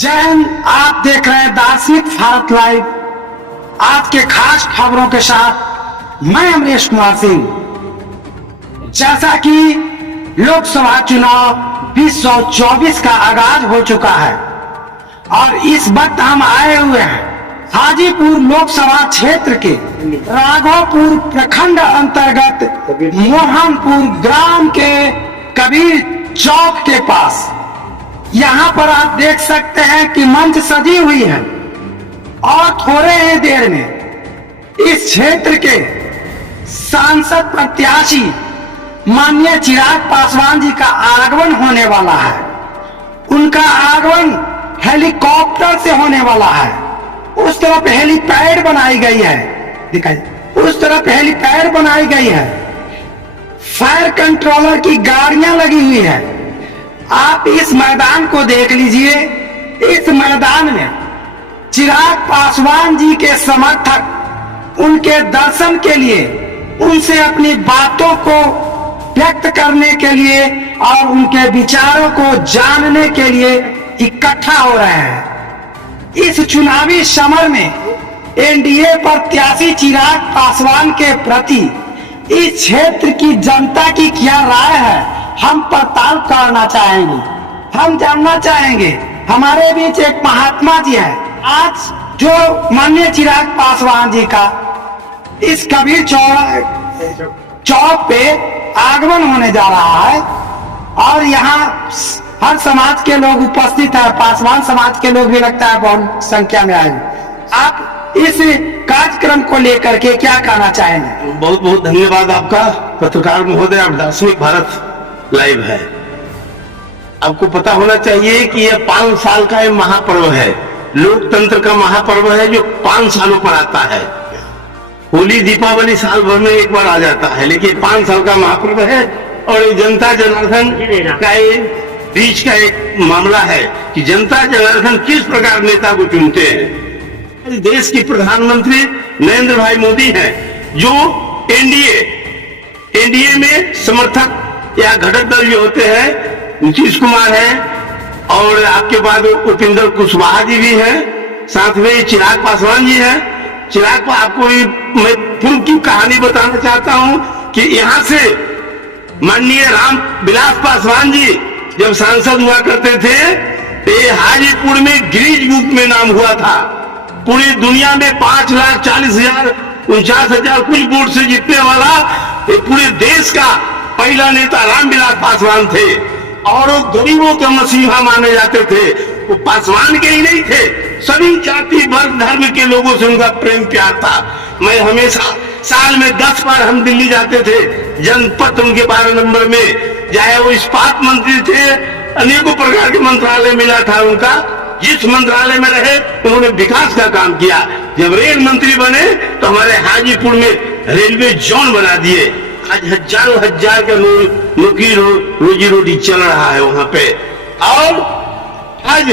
जय हिंद। आप देख रहे हैं दार्शनिक भारत लाइव। आज के खास खबरों के साथ मैं अमरीश कुमार सिंह। जैसा कि लोकसभा चुनाव 2024 का आगाज हो चुका है और इस वक्त हम आए हुए हैं हाजीपुर लोकसभा क्षेत्र के राघोपुर प्रखंड अंतर्गत मोहनपुर ग्राम के कबीर चौक के पास। यहाँ पर आप देख सकते हैं कि मंच सजी हुई है और थोड़े ही देर में इस क्षेत्र के सांसद प्रत्याशी माननीय चिराग पासवान जी का आगमन होने वाला है। उनका आगमन हेलीकॉप्टर से होने वाला है। उस तरफ हेलीपैड बनाई गई है, दिखाइए, उस तरफ हेलीपैड बनाई गई है। फायर कंट्रोलर की गाड़ियां लगी हुई है। आप इस मैदान को देख लीजिए। इस मैदान में चिराग पासवान जी के समर्थक उनके दर्शन के लिए, उनसे अपनी बातों को व्यक्त करने के लिए और उनके विचारों को जानने के लिए इकट्ठा हो रहे हैं। इस चुनावी समर में एनडीए प्रत्याशी चिराग पासवान के प्रति इस क्षेत्र की जनता की क्या राय है, हम पड़ताल करना चाहेंगे। हम जानना चाहेंगे। हमारे बीच एक महात्मा जी है। आज जो माननीय चिराग पासवान जी का इस कबीर चौक पे आगमन होने जा रहा है और यहाँ हर समाज के लोग उपस्थित है। पासवान समाज के लोग भी लगता है बहुत संख्या में आए। आप इस कार्यक्रम को लेकर के क्या कहना चाहेंगे? बहुत बहुत धन्यवाद आपका पत्रकार महोदय। आप दार्शनिक भारत लाइव है। आपको पता होना चाहिए कि यह 5 साल का एक महापर्व है, लोकतंत्र का महापर्व है जो 5 सालों पर आता है। होली दीपावली साल भर में एक बार आ जाता है, लेकिन 5 साल का महापर्व है। और ये जनता जनार्दन का बीच का एक मामला है कि जनता जनार्दन किस प्रकार नेता को चुनते हैं। देश की प्रधानमंत्री नरेंद्र भाई मोदी हैं, जो एनडीए में समर्थक या घटक दल जो होते हैं, नीतीश कुमार है और आपके बाद उपेंद्र कुशवाहा जी भी हैं, साथ में चिराग पासवान जी हैं। चिराग को आपको मैं पूर्व की कहानी बताना चाहता हूं कि यहां से माननीय राम विलास पासवान जी जब सांसद हुआ करते थे तो ये हाजीपुर में गिरीश बुक में नाम हुआ था। पूरी दुनिया में 5,40,000 49,000 कुछ वोट से जीतने वाला पूरे देश का पहला नेता रामविलास पासवान थे और वो गरीबों के मसीहा माने जाते थे। वो पासवान के ही नहीं थे, सभी जाति वर्ग धर्म के लोगों से उनका प्रेम प्यार था। मैं हमेशा साल में 10 बार हम दिल्ली जाते थे। जनपद उनके 12 नंबर में, चाहे वो इस्पात मंत्री थे, अनेकों प्रकार के मंत्रालय मिला था उनका। जिस मंत्रालय में रहे उन्होंने विकास का काम किया। जब रेल मंत्री बने तो हमारे हाजीपुर में रेलवे जोन बना दिए। आज हजारों हजार का नौकरी रोजी रोटी चल रहा है वहां पे। और आज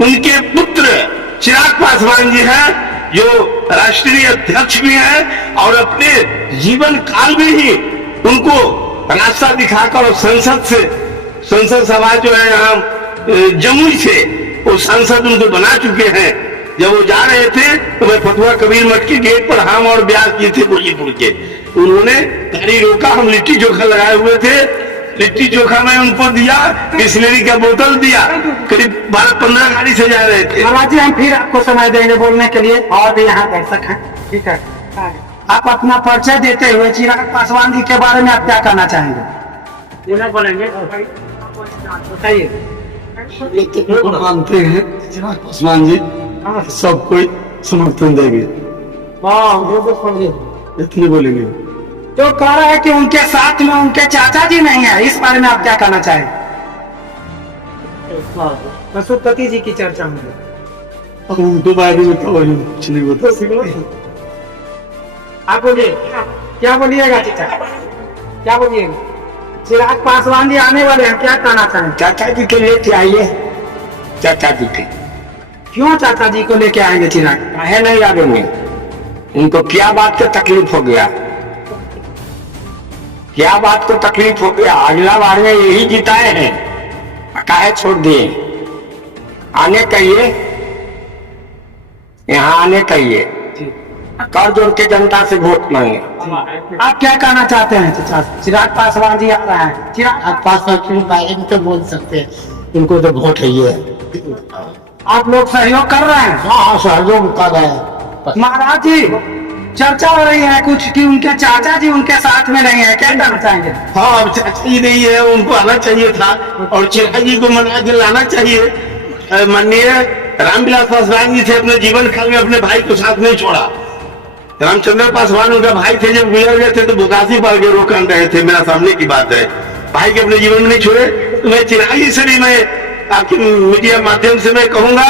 उनके पुत्र चिराग पासवान जी हैं, जो राष्ट्रीय अध्यक्ष भी हैं और अपने जीवन काल में ही उनको रास्ता दिखाकर और संसद सभा जो है यहाँ जमुई से वो सांसद उनको बना चुके हैं। जब वो जा रहे थे तो मैं फतुहा कबीर मठ के गेट पर हम और ब्यास किए थे गोजीपुर के। उन्होंने गाड़ी रोका, हम लिट्टी चोखा लगाए हुए थे। लिट्टी चोखा मैं उनको दिया, बिस्लेरी का बोतल दिया। करीब 12-15 गाड़ी से जा रहे थे। महाराज जी, हम फिर आपको समय देंगे बोलने के लिए और भी यहाँ दर्शक हैं, ठीक है। आप अपना परिचय देते हुए चिराग पासवान जी के बारे में आप क्या कहना चाहेंगे? बोलेंगे बताइए। मानते हैं चिराग पासवान जी सब कोई समर्थन देंगे, इतने बोलेंगे। तो कह रहा है कि उनके साथ में उनके चाचा जी नहीं है, इस बारे में आप क्या कहना चाहेंगे? पशुपति जी की चर्चा में अब उनको बारे में तो वही कुछ नहीं बता। आप बोलिए, क्या बोलिएगा चाचा, क्या बोलिएगा? चिराग पासवान जी आने वाले हैं, क्या कहना चाहेंगे? चाचा जी के लेके आइए। चाचा जी के क्यों चाचा जी को लेके आएंगे चिराग? काहे नहीं आएंगे? उनको क्या बात का तकलीफ हो गया? क्या बात को तकलीफ हो गया? अगला बार में यही जिताए हैं, काहे छोड़ दिए? आने कहिए, यहाँ आने कहिए, कर जोड़ के जनता से वोट मांगे। आप क्या कहना चाहते हैं चाचा? चिराग पासवान जी आ रहे हैं। चिराग पासवान बारे में तो बोल सकते हैं, इनको तो वोट है ये। आप लोग सहयोग कर रहे हैं? हाँ सहयोग कर रहे हैं। महाराज जी, चर्चा हो रही है कुछ कि उनके चाचा जी उनके साथ में नहीं है, क्या कहना चाहेंगे? हाँ, अब चाचा जी नहीं है, उनको आना चाहिए था और चिराग जी को मना के लाना चाहिए। माननीय रामविलास पासवान जी थे, अपने जीवन काल में अपने भाई को साथ नहीं छोड़ा। रामचंद्र पासवान उनका भाई थे, जब गुजर गए थे तो बुकासी पाल के रोक रहे थे, मेरा सामने की बात है। भाई के अपने जीवन में नहीं छोड़े। तो मैं चिराग जी से भी, मैं आपके मीडिया माध्यम से मैं कहूंगा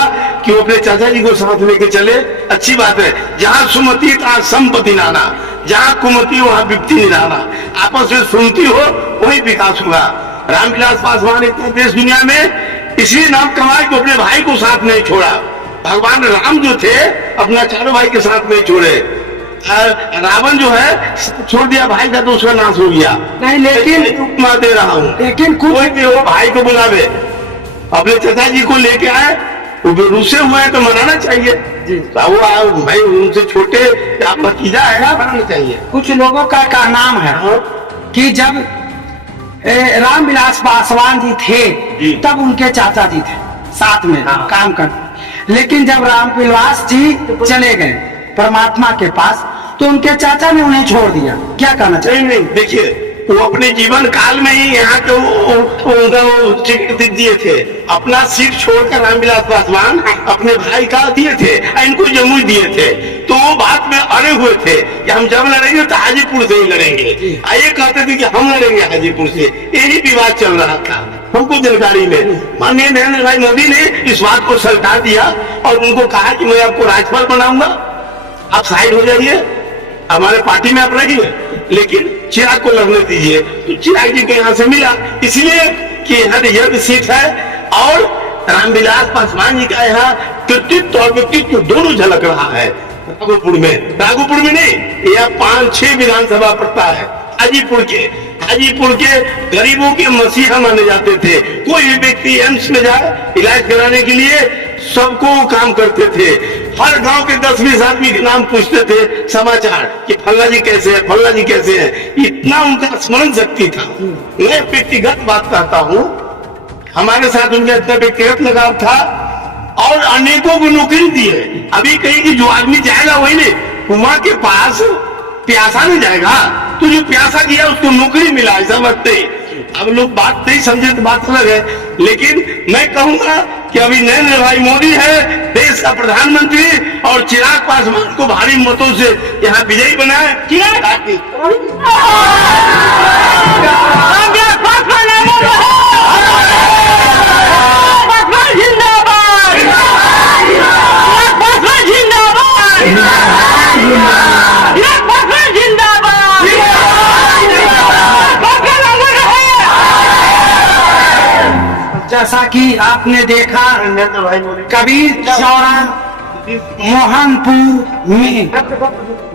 कि वो अपने चाचा जी को साथ लेके चले। अच्छी बात है, जहाँ सुमति तहाँ संपत्ति नाना, जहाँ कुमति वहाँ विपत्ति निराना। आपस में सुनती हो वही विकास होगा। रामविलास पासवान इतना देश दुनिया में इसलिए नाम कमाए कि अपने भाई को साथ नहीं छोड़ा। भगवान राम जो थे अपना चारों भाई के साथ नहीं छोड़े। रावण जो है छोड़ दिया भाई का तो उसका नाश हो गया। नहीं, लेकिन उपमा दे रहा हूँ, लेकिन कोई भी हो भाई को बुलावे, अपने चाचा जी को लेके आए, वो रूसे हुए हैं तो मनाना चाहिए। वो भाई उनसे छोटे आप भतीजा है, मनाना चाहिए। कुछ लोगों का नाम है कि जब रामविलास पासवान जी थे तब उनके चाचा जी थे साथ में काम करते, लेकिन जब रामविलास जी चले गए परमात्मा के पास तो उनके चाचा ने उन्हें छोड़ दिया। क्या कहना चाहिए? नहीं, देखिए वो अपने जीवन काल में ही यहाँ के उनका टिकट दिए थे। अपना सीट छोड़कर रामविलास पासवान अपने भाई का दिए थे, इनको जमुई दिए थे। तो वो बात में अड़े हुए थे कि हम जब लड़ेंगे तो हाजीपुर से ही लड़ेंगे। ये कहते थे कि हम लड़ेंगे हाजीपुर से। यही विवाद चल रहा था हमको जानकारी में। माननीय नरेंद्र भाई मोदी ने इस बात को सलटा दिया और उनको कहा कि मैं आपको राज्यपाल बनाऊंगा, आप साइड हो जाइए, हमारे पार्टी में आप रहिए, लेकिन चिराग को लड़ने दीजिए। तो चिराग जी को यहाँ से मिला, इसलिए कि यहाँ रिजर्व सीट है और रामविलास पासवान जी का यहाँ कृतित्व और व्यक्तित्व दोनों झलक रहा है। राघोपुर में नहीं, यह 5-6 विधानसभा पड़ता है। हाजीपुर के गरीबों के मसीहा माने जाते थे। कोई भी व्यक्ति एम्स में जाए इलाज कराने के लिए सबको काम करते थे। हर गांव के 10-20 आदमी के नाम पूछते थे समाचार कि फल्ला जी कैसे है, फल्ला जी कैसे है। इतना उनका स्मरण शक्ति था। मैं व्यक्तिगत बात कहता हूँ, हमारे साथ उनका इतना व्यक्तिगत लगाव था और अनेकों को नौकरी दी है। अभी कहीं की जो आदमी जाएगा वही नहीं, कुआं के पास प्यासा नहीं जाएगा, तो जो प्यासा किया उसको नौकरी मिला, ऐसा मत। अब लोग बात नहीं समझे तो बात अलग है, लेकिन मैं कहूंगा कि अभी नरेंद्र भाई मोदी है देश का प्रधानमंत्री और चिराग पासवान को भारी मतों से यहाँ विजयी बनाए। जैसा कि आपने देखा कबीर चौरा मोहनपुर में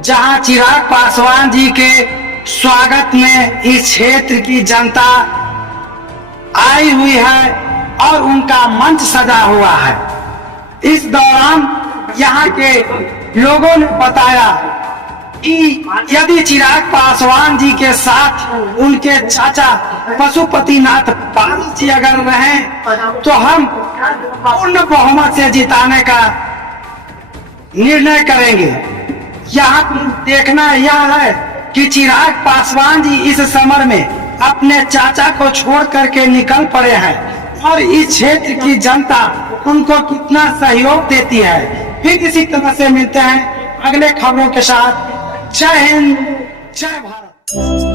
जहां चिराग पासवान जी के स्वागत में इस क्षेत्र की जनता आई हुई है और उनका मंच सजा हुआ है। इस दौरान यहाँ के लोगों ने बताया कि यदि चिराग पासवान जी के साथ उनके चाचा पशुपतिनाथ पाल जी अगर रहे तो हम पूर्ण बहुमत से जिताने का निर्णय करेंगे। यहाँ देखना यह है कि चिराग पासवान जी इस समर में अपने चाचा को छोड़ करके निकल पड़े हैं और इस क्षेत्र की जनता उनको कितना सहयोग देती है। फिर इसी तरह से मिलते हैं अगले खबरों के साथ। जय हिंद, जय भारत।